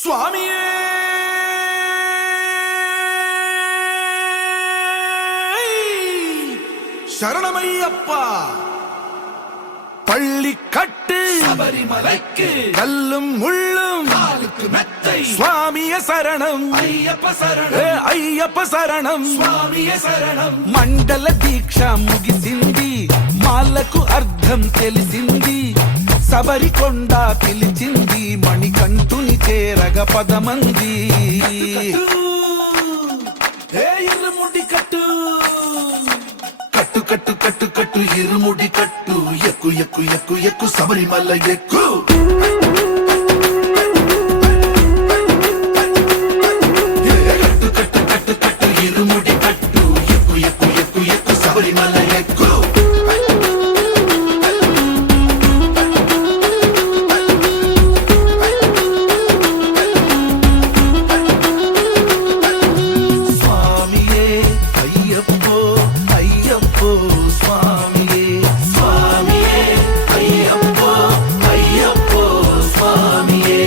சுவாமியே சரணமையப்பா. பள்ளி கட்டு சபரிமலைக்கு கல்லும் முள்ளும் காலுக்கு மெத்தை சுவாமிய சரணம் ஐயப்ப சரணம் అయ్యప్ప శరణం స్వామియ శరణం. మండల దీక్ష ముగిసింది, మాలకు అర్థం తెలిసింది, శబరికొండ పిలిచింది, మణికంఠుని చేరగ పదమంది. ఇరుముడి కట్టు కట్టు కట్టు కట్టు కట్టు ఇరుముడి కట్టు, ఎక్కు ఎక్కు ఎక్కు ఎక్కు శబరిమల ఎక్కు. కట్టు కట్టు కట్టు కట్టు ఇరుముడి కట్టు, ఎక్కు ఎక్కు ఎక్కు ఎక్కు శబరిమల ఎక్కు. స్వామియే అయ్యప్పో అయ్యప్పో స్వామియే, స్వామియే అయ్యప్పో అయ్యప్పో స్వామియే.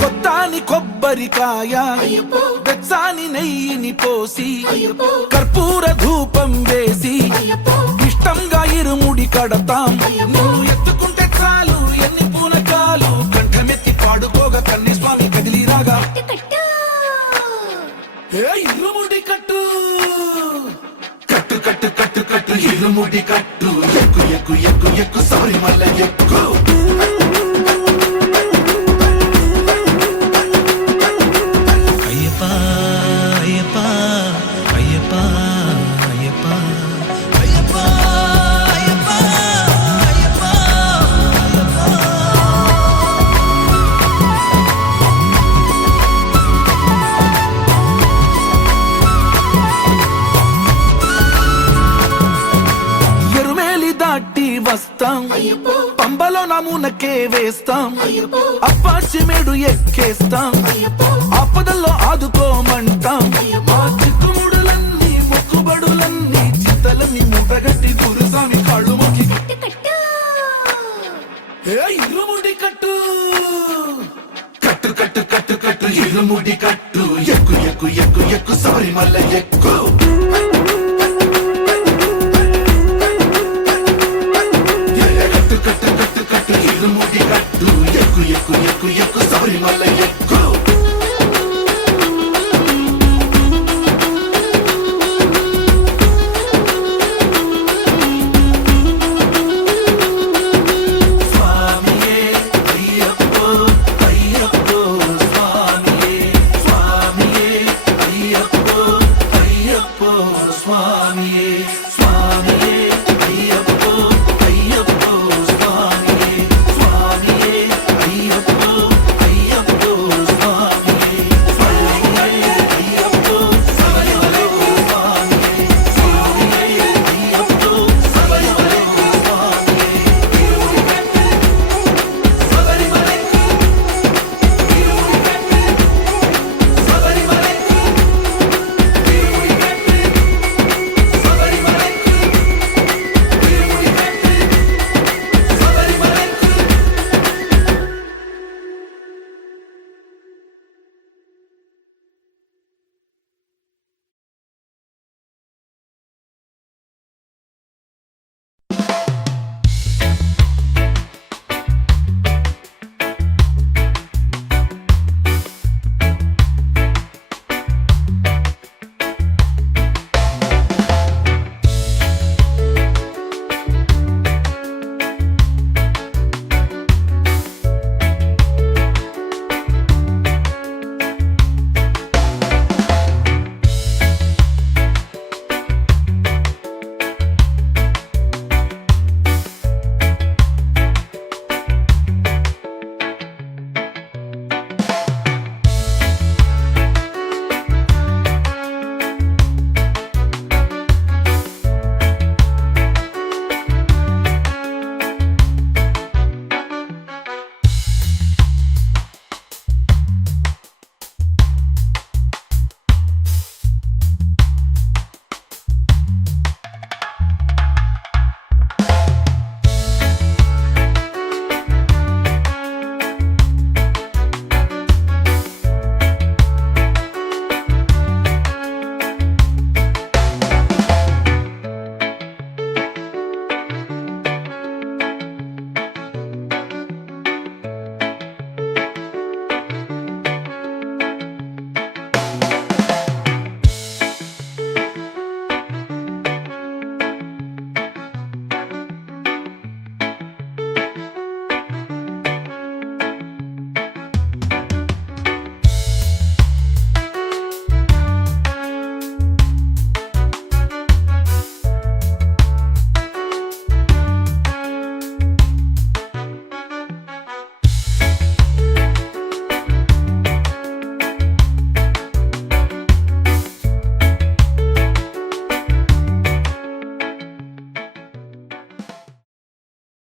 కొత్తాని కొబ్బరికాయ వెచ్చాని నెయ్యిని పోసి, కర్పూర ధూపం వేసి, ఇష్టంగా ఇరుముడి కడతాం. నువ్వు ఎత్తుకుంటే చాలు ఎన్ని పూనకాలు, కంఠమెత్తి పాడుకోగా కన్య స్వామి కదిలిరాగా. ఇరుముడి కట్టు కట్టు కట్టు కట్టు కట్టు ఇరుముడి కట్టు, ఎక్కు ఎక్కు ఎక్కు ఎక్కు శబరిమల ఎక్కు. అయ్యప్ప అయ్యప్ప అయ్యప్ప అయ్యప్ప అయ్యప్ప అయ్యప్ప అయ్యప్ప ఎరుమేలి దాటి వస్తాం, పంబలో నమూనకే వేస్తాం, అప్పాచిమేడు ఎక్కేస్తాం, ఆపదల్లో ఆదుకోమంటాం. మా చిక్కుముడులన్నీ మొక్కుబడులన్నీ చిత్తలన్నీ మూటగట్టి గురుస్వామి కాళ్ళు మొక్కి ఇరుముడి కట్టు కట్టు కట్టు కట్టు కట్టు ఇరుముడి కట్టు, ఎక్కు ఎక్కు ఎక్కు ఎక్కు శబరిమల ఎక్కు. కట్టు కట్టు కట్టు కట్టు ఇరుముడి కట్టు, ఎక్కు ఎక్కు ఎక్కు